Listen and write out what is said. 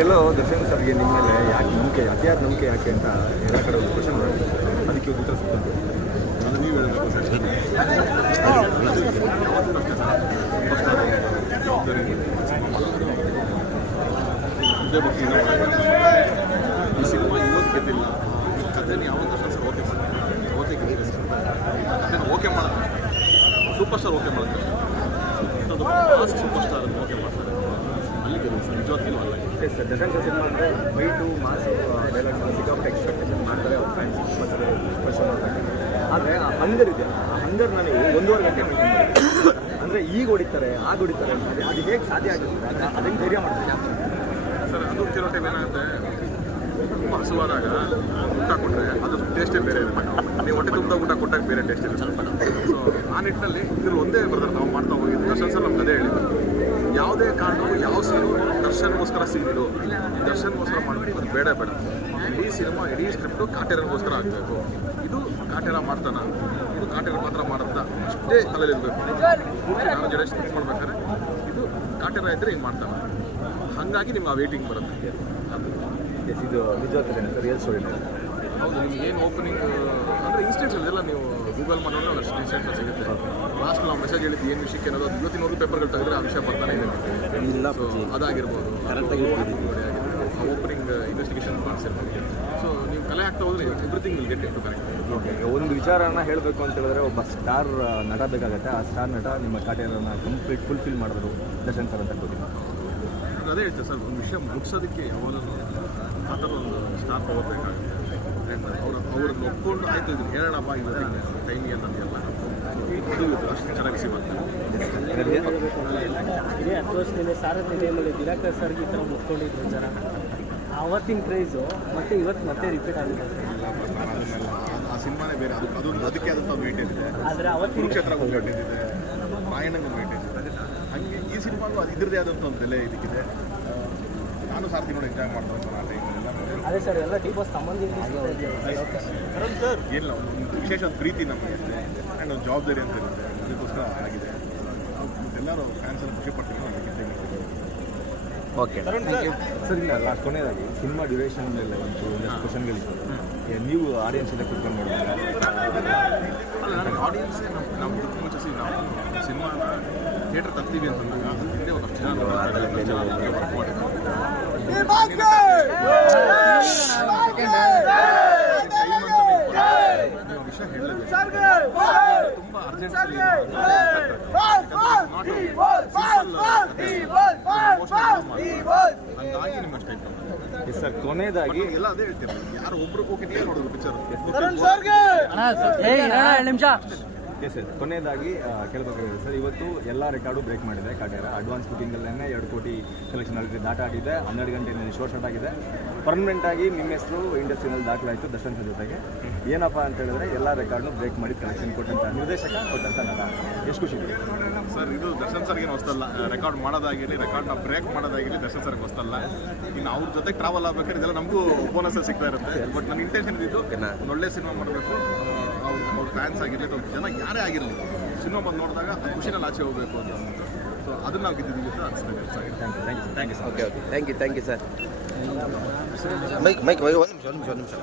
ಎಲ್ಲೋ ದರ್ಶನ್ ಸರ್ಗೆ ನಿಮ್ಮ ಮೇಲೆ ಯಾಕೆ ನಂಬಿಕೆ ಅತಿಯಾದ ನಂಬಿಕೆ ಯಾಕೆ ಅಂತ ಎಲ್ಲ ಕಡೆ ಒಂದು ಕ್ವಶನ್ ಮಾಡಿದ್ರು. ಅದಕ್ಕೆ ಒಂದು ಉತ್ತರ ಸಿಕ್ತು. ಅದು ನೀವು ಹೇಳಬೇಕು ಸರ್. ಇದೇ ಬಗ್ಗೆ ಈ ಸಿನಿಮಾ ಇವತ್ತು ಗೆದ್ದಿಲ್ಲ. ಈ ಕಥೆನ ಯಾವತ್ತು ದರ್ಶನ್ ಸರ್ ಓಕೆ ಮಾಡ್ತಾರೆ, ಓಕೆ ಗೆದ್ದಿಲ್ಲ ಸರ್. ಕಥೆನ ಓಕೆ ಮಾಡ್ತಾರೆ, ಸೂಪರ್ ಸ್ಟಾರ್ ಓಕೆ ಮಾಡ್ತಾರೆ, ಸೂಪರ್ ಸ್ಟಾರ್ ಓಕೆ ಮಾಡ್ತಾರೆ. ಅಲ್ಲಿ ಗೆಲ್ಲ ಸರ್ ನಿಜವಾಗ್ಲೂ ಅಲ್ಲ ಸರ್. ದರ್ಶನ್ ಸರ್ ಸಿನಿಮಾ ಅಂದರೆ ಫೈಟು ಮಾಸು ಡೈಲಾಗ್ಸ್ ಸಿಕ್ಕಾಪಟ್ಟೆ ಎಕ್ಸ್ಪೆಕ್ಟೇಷನ್ ಮಾಡ್ತಾರೆ. ಅವ್ರ ಫ್ಯಾನ್ಸ್ ಸ್ಪೆಷಲ್ ಮಾಡ್ತಾರೆ. ಆದರೆ ಆ ಹಂಗರ್ ಇದೆ, ಆ ಹಂಗರ್ನ ನೀವು 1.5 ಗಂಟೆ ಮಾಡ್ತೀನಿ ಅಂದರೆ ಈಗ ಹೊಡಿತಾರೆ ಆಗ ಹೊಡಿತಾರೆ ಅಂದರೆ ಅದು ಹೇಗೆ ಸಾಧ್ಯ ಆಗುತ್ತೆ? ಅದಕ್ಕೆ ಧೈರ್ಯ ಮಾಡ್ತಾರೆ ಸರ್. ಅದು ಕೆಲವು ಟೈಮ್ ಏನಾಗುತ್ತೆ, ತುಂಬ ಹಸುವಾದಾಗ ಊಟ ಕೊಟ್ಟರೆ ಅದ್ರ ಟೇಸ್ಟೇ ಬೇರೆ ಇರುತ್ತೆ. ನೀವು ಹೊಟ್ಟೆ ತುಂಬ ಊಟ ಕೊಟ್ಟಾಗ ಬೇರೆ ಟೇಸ್ಟ್ ಇರುತ್ತೆ. ಸೊ ಆ ನಿಟ್ಟಿನಲ್ಲಿ ಇದ್ರಲ್ಲಿ ಒಂದೇ ಬರ್ತಾರೆ ನಾವು ಮಾಡ್ತಾ ಹೋಗಿದ್ದು. ದರ್ಶನ್ ಸರ್ ನಮ್ಗೆ ಅದೇ ಹೇಳಿದ್ರು, ಯಾವುದೇ ಕಾರಣಕ್ಕೂ ಯಾವ ಸೀನು ದರ್ಶನ್ಗೋಸ್ಕರ ಸೀನಿದು ದರ್ಶನ್ಗೋಸ್ಕರ ಮಾಡಬೇಕು, ಅದು ಬೇಡ ಬೇಡ. ಇಡೀ ಸಿನಿಮಾ ಇಡೀ ಸ್ಕ್ರಿಪ್ಟು ಕಾಟೇರನಿಗೋಸ್ಕರ ಆಗಬೇಕು. ಇದು ಕಾಟೇರ ಮಾಡ್ತಾನ, ಇದು ಕಾಟೇರ ಮಾತ್ರ ಮಾಡುತ್ತಾ ಅಷ್ಟೇ ತಲೆಯಲ್ಲಿರಬೇಕು. ನಾನು ಜಡೆ ಸ್ಕ್ರಿಪ್ಟ್ ಮಾಡ್ಬೇಕಾದ್ರೆ ಇದು ಕಾಟೇರ ಇದ್ದರೆ ಹಿಂಗೆ ಮಾಡ್ತಾನೆ, ಹಾಗಾಗಿ ನಿಮ್ಗೆ ಆ ವೇಟಿಂಗ್ ಬರುತ್ತೆ. ಇದು ನಿಜವಾಗ್ಲೂ ಸರ್ ರಿಯಲ್ ಸ್ಟೋರಿ. ಹೌದು, ನಿಮ್ಗೆ ಏನು ಓಪನಿಂಗ್ ಅಂದರೆ ಇನ್ಸ್ಟೆಂಟ್ಸ್ ಎಲ್ಲ ನೀವು ಗೂಗಲ್ ಮಾಡಿದ್ರೆ ಅಷ್ಟು ಇನ್ಸ್ಟೆಂಟ್ ಸಿಗುತ್ತೆ. ಲಾಸ್ಟ್ ನಾವು ಮೆಸೇಜ್ ಹೇಳಿದ್ದು ಏನು ವಿಷಯಕ್ಕೆ ಅನ್ನೋದು ಇವತ್ತಿನವರೆಗೂ ಪೇಪರ್ಗಳು ತೆಗೆದ್ರೆ ಆ ವಿಷಯ ಬರ್ತಾನೆ ಇದೆ. ಸೊ ಅದಾಗಿರ್ಬೋದು, ಓಪನಿಂಗ್ ಇನ್ವೆಸ್ಟಿಗೇಷನ್ ಮಾಡಿಸಿರ್ಬೋದು. ಸೊ ನೀವು ಕಲೆ ಆಗ್ತಾ ಹೋದ್ರೆ everything will get it to correct. ಒಂದು ವಿಚಾರನ ಹೇಳಬೇಕು ಅಂತ ಹೇಳಿದ್ರೆ ಒಬ್ಬ ಸ್ಟಾರ್ ನಟ ಬೇಕಾಗುತ್ತೆ. ಆ ಸ್ಟಾರ್ ನಟ ನಿಮ್ಮ ಕಾಟೇರನ್ನ ಕಂಪ್ಲೀಟ್ ಫುಲ್ಫಿಲ್ ಮಾಡಿದ್ರು ದರ್ಶನ್ ಸರ್ ಅಂತ ಗೊತ್ತಿಲ್ಲ. ಅದೇ ಹೇಳ್ತಾರೆ ಸರ್, ಒಂದು ವಿಷಯ ಮುಗಿಸೋದಕ್ಕೆ ಯಾವಾಗಲೂ ಆ ಥರ ಒಂದು ಸ್ಟಾರ್ ಹೋಗಬೇಕಾಗುತ್ತೆ. ಆ್ಯಂಡ್ ಅವ್ರನ್ನ ಒಪ್ಕೊಂಡು ಆಯಿತು ಇದನ್ನು ಹೇಳೋಣಪ್ಪ ಇವತ್ತಿಗೆ ಟೈಮಿಗೆ ಅಂತಂದೆಲ್ಲ ಅದು ಅಷ್ಟು ಚೆನ್ನಾಗಿ ಸಿಗುತ್ತೆ. ಇದೇ 10 ವರ್ಷದಿಂದ ಸಾರಥಿ ಟೈಮಲ್ಲಿ ದಿನಕರ್ ಸರ್ಗೆ ಈ ಥರ ಮುಟ್ಕೊಂಡಿದ್ರು ಜನ. ಆವತ್ತಿನ ಕ್ರೇಜು ಮತ್ತು ಇವತ್ತು ಮತ್ತೆ ರಿಪೀಟ್ ಆಗಿದೆ. ಆ ಸಿನಿಮಾನೇ ಬೇರೆ, ಅದಕ್ಕೆ ಆದಂಥ ವೇಟೇಜ್ ಇದೆ. ಆದರೆ ಅವತ್ತಿನ ಕುರುಕ್ಷೇತ್ರಗೂ ವೇಟೇಜ್ ಇದೆ, ಮಾಯಣ್ಣಂಗೂ ವೇಟೇಜ್ ಇದೆ. ಹಾಗೆ ಈ ಸಿನಿಮಾಗೂ ಅದು ಇದ್ರದ್ದೇ ಆದಂಥ ಒಂದು ಬೆಲೆ ಇದಕ್ಕಿದೆ. ನಾನು ಸಾರ್ತಿ ನೋಡಿ ಎಂಜಾಯ್ ಮಾಡ್ತಾರೆ ಆ ಟೈಮಲ್ಲೆಲ್ಲ. ಅದೇ ಸರ್, ಎಲ್ಲ ಟಿ ಬಾಸ್ ಸಂಬಂಧ ಸರ್ ಏನಿಲ್ಲ, ಒಂದು ವಿಶೇಷ ಪ್ರೀತಿ ನಮಗೆ ಇದೆ ಆ್ಯಂಡ್ ಒಂದು ಜವಾಬ್ದಾರಿ ಅಂತ ಇರುತ್ತೆ. ಅದಕ್ಕೋಸ್ಕರ ಆಗಿದೆ. ಎಲ್ಲರೂ ಫ್ಯಾನ್ಸನ್ನು ಖುಷಿ ಪಡ್ತೀವಿ. Okay sir. ಇಲ್ಲ ಲಾಸ್ಟ್ ಕೊನೆಯದಾಗಿ ಸಿನಿಮಾ ಡ್ಯೂರೇಷನ್ ಮೇಲೆ ಒಂದಷ್ಟು ಕ್ವಶನ್ಗಳಿತ್ತು. ನೀವು ಆಡಿಯನ್ಸ್ ಎಲ್ಲ ಕುತ್ಕೊಂಡು ನೋಡಿದ್ರೆ ಅಲ್ಲ, ನನಗೆ ಆಡಿಯನ್ಸೇ ನಾವು ಇದಕ್ಕೆ ಮುಂಚೆ ನಾವು ಸಿನಿಮಾನ ಥಿಯೇಟರ್ ತರ್ತೀವಿ ಅಂತಂದಾಗ ಅದು ಹಿಂದೆ ಒಂದಷ್ಟು ಜನ ವರ್ಕ್ ಮಾಡಿದ್ರು. ನೀವು ವಿಷಯ ಹೇಳಲೇಬೇಕು, ತುಂಬ ಅರ್ಜೆಂಟ್ಲಿ ಹಂಗಾಗಿ ನಿಮ್ಮ ಅಷ್ಟೇ ಸರ್. ಕೊನೆಯದಾಗಿ ಎಲ್ಲ ಅದೇ ಹೇಳ್ತೀವಿ, ಯಾರು ಒಬ್ರು ಹೋಗಿದ್ದೇ ನೋಡೋದು ಪಿಕ್ಚರ್. Yes sir. ಕೊನೆಯದಾಗಿ ಕೇಳಬೇಕಾಗಿದೆ ಸರ್, ಇವತ್ತು ಎಲ್ಲ ರೆಕಾರ್ಡು ಬ್ರೇಕ್ ಮಾಡಿದೆ ಕಾಟೇರ. ಅಡ್ವಾನ್ಸ್ ಬುಕಿಂಗಲ್ಲೇ 2 ಕೋಟಿ ಕಲೆಕ್ಷನ್ ಆಲ್ರೆಡಿ ದಾಟ ಆಗಿದೆ. 12 ಗಂಟೆಯಲ್ಲಿ ಶೋ ಸ್ಟಾರ್ಟ್ ಆಗಿದೆ. ಪರ್ಮನೆಂಟಾಗಿ ನಿಮ್ಮ ಹೆಸರು ಇಂಡಸ್ಟ್ರಿನಲ್ಲಿ ದಾಖಲಾಯಿತು ದರ್ಶನ್ ಸರ್ ಜೊತೆಗೆ. ಏನಪ್ಪ ಅಂತ ಹೇಳಿದ್ರೆ ಎಲ್ಲ ರೆಕಾರ್ಡ್ನು ಬ್ರೇಕ್ ಮಾಡಿ ಕಲೆಕ್ಷನ್ ಕೊಟ್ಟಂಥ ನಿರ್ದೇಶಕ, ಕೊಟ್ಟಂಥ ನಟ. ಎಷ್ಟು ಖುಷಿ ಇದೆ ಸರ್. ಇದು ದರ್ಶನ್ ಸರ್ಗೇನು ಹೊಸ್ತಲ್ಲ, ರೆಕಾರ್ಡ್ ಮಾಡೋದಾಗಿರಲಿ, ರೆಕಾರ್ಡ್ನ ಬ್ರೇಕ್ ಮಾಡೋದಾಗಿರಲಿ ದರ್ಶನ್ ಸರ್ಗೆ ಹೊಸ್ತಲ್ಲ. ಇನ್ನು ಅವ್ರ ಜೊತೆ ಟ್ರಾವೆಲ್ ಆಗ್ಬೇಕಾದ್ರೆ ಇದೆಲ್ಲ ನಮಗೂ ಬೋನಸ್ ಸಿಗ್ತಾ ಇರುತ್ತೆ. ಬಟ್ ನನ್ನ ಇಂಟೆನ್ಷನ್ ಇದ್ದು ಒಂದು ಒಳ್ಳೆ ಸಿನಿಮಾ ಮಾಡಬೇಕು. ಅವ್ರ ಫ್ಯಾನ್ಸ್ ಆಗಿರಲಿ ಅಥವಾ ಜನ ಯಾರೇ ಆಗಿರಲಿ ಸಿನಿಮಾ ಬಂದು ನೋಡಿದಾಗ ಆ ಖುಷಿನಲ್ಲಿ ಆಚೆ ಹೋಗಬೇಕು ಅಂತ. ಸೊ ಅದನ್ನು ನಾವು ಗೆದ್ದಿದ್ದೀವಿ ಅಂತ ಅನಿಸ್ತದೆ. Thank you sir. Okay thank you sir. Mike ಒಂದು ನಿಮಿಷ.